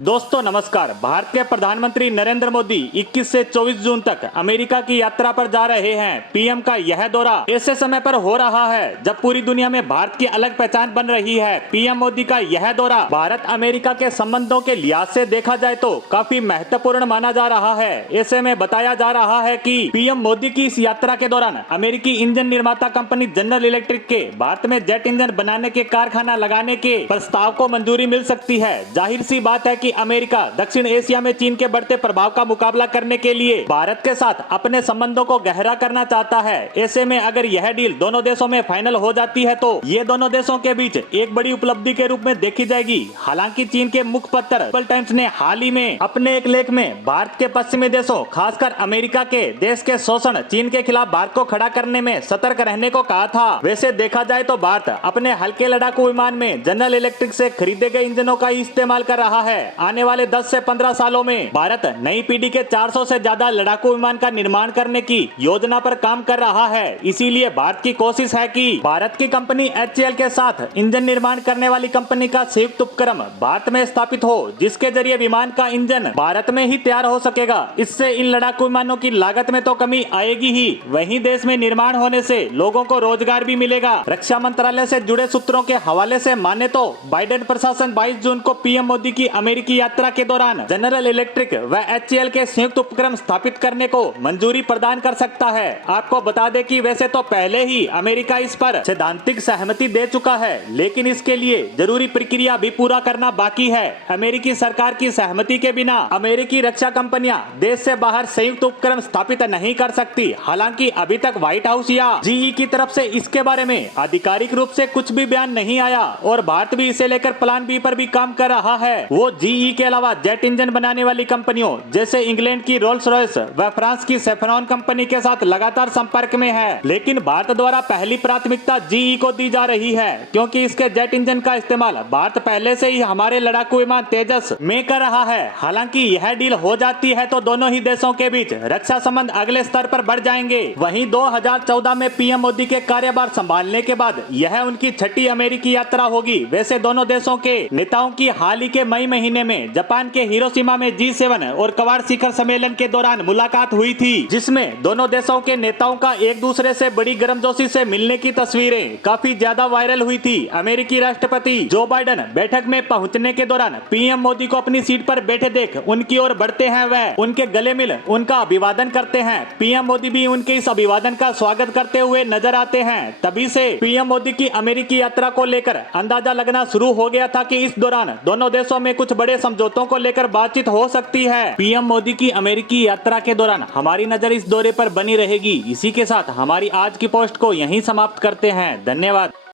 दोस्तों नमस्कार। भारत के प्रधानमंत्री नरेंद्र मोदी 21 से 24 जून तक अमेरिका की यात्रा पर जा रहे हैं। पीएम का यह दौरा ऐसे समय पर हो रहा है जब पूरी दुनिया में भारत की अलग पहचान बन रही है। पीएम मोदी का यह दौरा भारत अमेरिका के संबंधों के लिहाज से देखा जाए तो काफी महत्वपूर्ण माना जा रहा है। ऐसे में बताया जा रहा है कि पीएम मोदी की इस यात्रा के दौरान अमेरिकी इंजन निर्माता कंपनी जनरल इलेक्ट्रिक के भारत में जेट इंजन बनाने के कारखाना लगाने के प्रस्ताव को मंजूरी मिल सकती है। जाहिर सी बात है कि अमेरिका दक्षिण एशिया में चीन के बढ़ते प्रभाव का मुकाबला करने के लिए भारत के साथ अपने संबंधों को गहरा करना चाहता है। ऐसे में अगर यह डील दोनों देशों में फाइनल हो जाती है तो ये दोनों देशों के बीच एक बड़ी उपलब्धि के रूप में देखी जाएगी। हालांकि चीन के मुखपत्र ग्लोबल टाइम्स ने हाल ही में अपने एक लेख में भारत के पश्चिमी देशों खासकर अमेरिका के देश के शोषण चीन के खिलाफ भारत को खड़ा करने में सतर्क रहने को कहा था। वैसे देखा जाए तो भारत अपने हल्के लड़ाकू विमान में जनरल इलेक्ट्रिक से खरीदे गए इंजनों का इस्तेमाल कर रहा है। आने वाले 10 से 15 सालों में भारत नई पीढ़ी के 400 से ज्यादा लड़ाकू विमान का निर्माण करने की योजना पर काम कर रहा है। इसीलिए भारत की कोशिश है कि भारत की कंपनी HAL के साथ इंजन निर्माण करने वाली कंपनी का संयुक्त उपक्रम भारत में स्थापित हो, जिसके जरिए विमान का इंजन भारत में ही तैयार हो सकेगा। इससे इन लड़ाकू विमानों की लागत में तो कमी आएगी ही, वहीं देश में निर्माण होने से लोगों को रोजगार भी मिलेगा। रक्षा मंत्रालय से जुड़े सूत्रों के हवाले से माने तो बाइडेन प्रशासन 22 जून को पीएम मोदी की अमेरिकी यात्रा के दौरान जनरल इलेक्ट्रिक व HAL के संयुक्त उपक्रम स्थापित करने को मंजूरी प्रदान कर सकता है। आपको बता दें कि वैसे तो पहले ही अमेरिका इस पर सैद्धांतिक सहमति दे चुका है, लेकिन इसके लिए जरूरी प्रक्रिया भी पूरा करना बाकी है। अमेरिकी सरकार की सहमति के बिना अमेरिकी रक्षा कंपनियां देश से बाहर संयुक्त उपक्रम स्थापित नहीं कर सकती। हालांकि अभी तक व्हाइट हाउस या GE की तरफ से इसके बारे में आधिकारिक रूप से कुछ भी बयान नहीं आया और भारत भी इसे लेकर प्लान बी पर भी काम कर रहा है। वो GE के अलावा जेट इंजन बनाने वाली कंपनियों जैसे इंग्लैंड की रोल्स रॉयस व फ्रांस की सेफ्रॉन कंपनी के साथ लगातार संपर्क में है, लेकिन भारत द्वारा पहली प्राथमिकता GE को दी जा रही है क्योंकि इसके जेट इंजन का इस्तेमाल भारत पहले से ही हमारे लड़ाकू विमान तेजस में कर रहा है। हालांकि यह डील हो जाती है तो दोनों ही देशों के बीच रक्षा संबंध अगले स्तर पर बढ़ जाएंगे। वहीं 2014 में पीएम मोदी के कार्यभार संभालने के बाद यह उनकी छठी अमेरिकी यात्रा होगी। वैसे दोनों देशों के नेताओं की हाल ही के मई महीने में जापान के हिरोशिमा में G7 और कवाड़ शिखर सम्मेलन के दौरान मुलाकात हुई थी, जिसमें दोनों देशों के नेताओं का एक दूसरे से बड़ी गर्मजोशी से मिलने की तस्वीरें काफी ज्यादा वायरल हुई थी। अमेरिकी राष्ट्रपति जो बाइडेन बैठक में पहुंचने के दौरान पीएम मोदी को अपनी सीट पर बैठे देख उनकी ओर बढ़ते हैं व उनके गले मिल उनका अभिवादन करते हैं। पीएम मोदी भी उनके इस अभिवादन का स्वागत करते हुए नजर आते हैं। तभी से पीएम मोदी की अमेरिकी यात्रा को लेकर अंदाजा लगना शुरू हो गया था कि इस दौरान दोनों देशों में कुछ बड़े समझौतों को लेकर बातचीत हो सकती है। पीएम मोदी की अमेरिकी यात्रा के दौरान हमारी नजर इस दौरे पर बनी रहेगी। इसी के साथ हमारी आज की पोस्ट को यहीं समाप्त करते हैं। धन्यवाद।